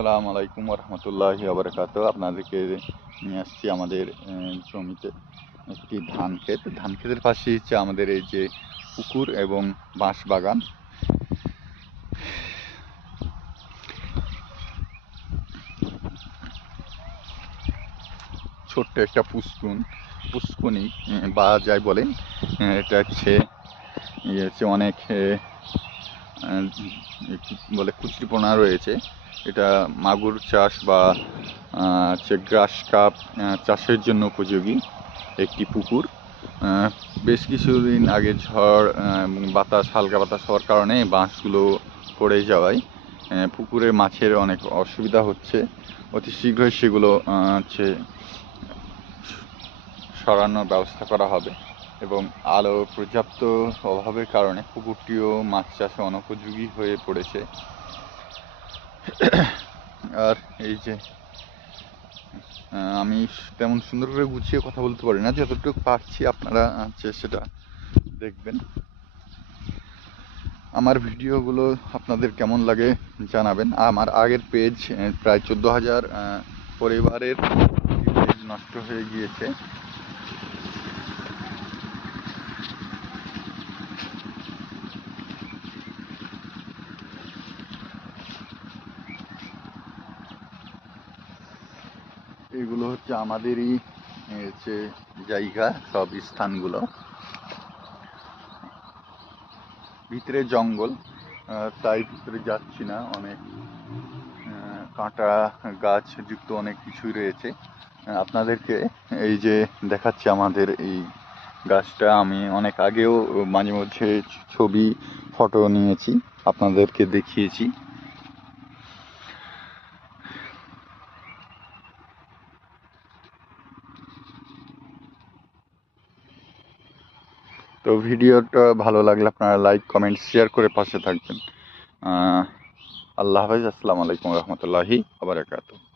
আসসালামু আলাইকুম রহমতুল্লাহি আবরকাত। আপনাদেরকে নিয়ে আসছি আমাদের জমিতে একটি ধান ক্ষেত। ধান ক্ষেতের পাশেই হচ্ছে আমাদের এই যে পুকুর এবং বাঁশ বাগান। ছোট্ট একটা পুষ্কুনি বা যাই বলেন, এটা হচ্ছে অনেক বলে কুচরিপনা রয়েছে। এটা মাগুর চাষ বা হচ্ছে গ্রাস কাপ চাষের জন্য উপযোগী একটি পুকুর। বেশ কিছুদিন আগে ঝড় এবং বাতাস, হালকা বাতাস হওয়ার কারণে বাঁশগুলো পড়ে যাওয়ায় পুকুরে মাছের অনেক অসুবিধা হচ্ছে। অতি শীঘ্রই সেগুলো হচ্ছে সরানোর ব্যবস্থা করা হবে এবং আলো পর্যাপ্ত অভাবের কারণে পুকুরটিও মাছ চাষে অনুপযোগী হয়ে পড়েছে। আর এই যে আমি তেমন সুন্দর করে গুছিয়ে কথা বলতে পারি না, যতটুকু পারছি আপনারা সেটা দেখবেন। আমার ভিডিওগুলো আপনাদের কেমন লাগে জানাবেন। আমার আগের পেজ প্রায় 14,000 পরিবারের পেজ নষ্ট হয়ে গিয়েছে। এগুলো হচ্ছে আমাদেরই হচ্ছে জায়গা, সব স্থানগুলো ভিতরে জঙ্গল, তাই ভিতরে যাচ্ছি না। অনেক কাঁটা গাছ যুক্ত অনেক কিছুই রয়েছে। আপনাদেরকে এই যে দেখাচ্ছি আমাদের এই গাছটা, আমি অনেক আগেও মাঝে মধ্যে ছবি ফটো নিয়েছি, আপনাদেরকে দেখিয়েছি। তো ভিডিওটা ভালো লাগলে আপনারা লাইক, কমেন্ট, শেয়ার করে পাশে থাকবেন। আল্লাহ হাফেজ। আসসালামু আলাইকুম রহমতুল্লাহি আবরাকাতুহু।